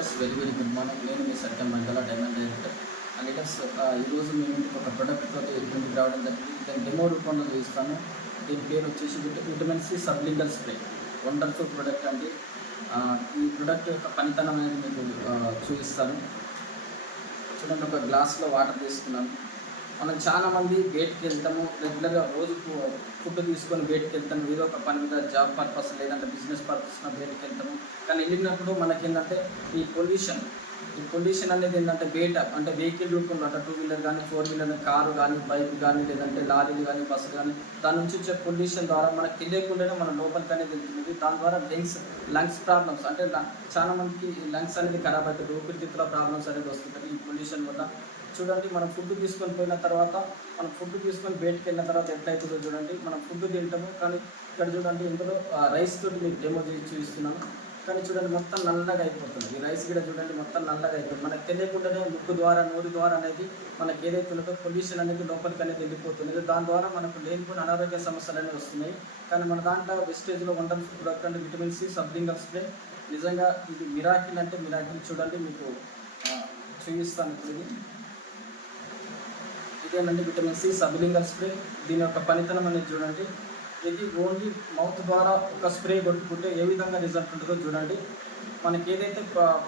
Leaders very very good morning. నేను మీ సత్యం మండల diamond director. Leaders ఈరోజు మేము ఒక ప్రోడక్ట్ తోటి ముందుకు రావడం జరిగింది. దాని డెమో రూపంలో చూపిస్తాను. దీని పేరు వచ్చేసి vitamin C sublingual spray. Wonderful product అండి. ఈ ప్రోడక్ట్ యొక్క పనితనం అనేది మీకు చూపిస్తాను. చూడండి, ఒక గ్లాస్లో వాటర్ తీసుకున్నాను. మనం చాలామంది బయటికి వెళ్తాము, రెగ్యులర్గా రోజు ఫుడ్ తీసుకొని బయటికి వెళ్తాము, ఏదో ఒక పని మీద జాబ్ పర్పస్ లేదంటే బిజినెస్ పర్పస్న బయటికి వెళ్తాము. కానీ వెళ్ళినప్పుడు మనకేంటంటే ఈ పొల్యూషన్ అనేది ఏంటంటే బయట అంటే వెహికల్ రూపంలో అంటే 2 వీలర్ కానీ 4 వీలర్ కారు కానీ బైక్ కానీ లేదంటే లారీలు కానీ బస్సులు కానీ దాని నుంచి వచ్చే పొల్యూషన్ ద్వారా మనకు తెలియకుండానే మన లోపలికి అనేది వెళ్తుంది. దాని ద్వారా లంగ్స్ ప్రాబ్లమ్స్ అంటే చాలా మందికి లంగ్స్ అనేది ఖరాబ్ అవుతుంది, ఊపిరితిత్తుల ప్రాబ్లమ్స్ అనేది వస్తుంటుంది ఈ పొల్యూషన్ వల్ల. చూడండి, మనం ఫుడ్ తీసుకొని పోయిన తర్వాత బయటకు వెళ్ళిన తర్వాత ఎట్లయితుందో చూడండి. మనం ఫుడ్ తింటాము, కానీ ఇక్కడ చూడండి ఇందులో రైస్ తోటి మీకు డెమో చూపిస్తున్నాను. కానీ చూడండి మొత్తం నల్లగా అయిపోతుంది. ఈ రైస్ కూడా చూడండి మొత్తం నల్లగా అయిపోతుంది. మనకు తెలియకుండానే ముక్కు ద్వారా నోరు ద్వారా అనేది మనకి ఏదైతే ఉన్నదో పొల్యూషన్ అనేది లోపలికి అనేది వెళ్ళిపోతుంది. దాని ద్వారా మనకు లేనిపోయిన అనారోగ్య సమస్యలు అనేవి వస్తున్నాయి. కానీ మన దాంట్లో వెస్టేజ్లో వండర్ఫుల్ ప్రోడక్ట్ అంటే విటమిన్ సి సబ్లింగల్ స్ప్రే. నిజంగా ఇది మిరాకిల్ అంటే మిరాకిల్. చూడండి, మీకు చూపిస్తాను. ఇప్పుడు ఇదేనండి విటమిన్ సి సబ్లింగల్ స్ప్రే. దీని యొక్క పనితనం అనేది చూడండి. ఇది ఓన్లీ మౌత్ ద్వారా ఒక స్ప్రే కొట్టుకుంటే ఏ విధంగా రిజల్ట్ ఉంటుందో చూడండి. మనకి ఏదైతే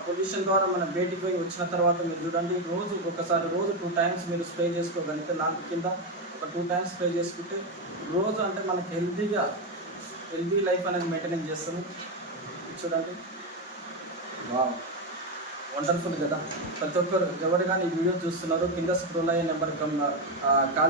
పొల్యూషన్ ద్వారా మనం బయటికి పోయి వచ్చిన తర్వాత మీరు చూడండి, రోజు 2 టైమ్స్ మీరు స్ప్రే చేసుకోగలిగితే, 4 కింద ఒక 2 టైమ్స్ స్ప్రే చేసుకుంటే రోజు అంటే మనకి హెల్దీ లైఫ్ అనేది మెయింటైన్ చేస్తాము. చూడండి, వావ్, వండర్ఫుల్ కదా. ప్రతి ఒక్కరు ఎవరు కానీ ఈ వీడియో చూస్తున్నారో కింద స్క్రోల్ అయ్యే నెంబర్కి కాల్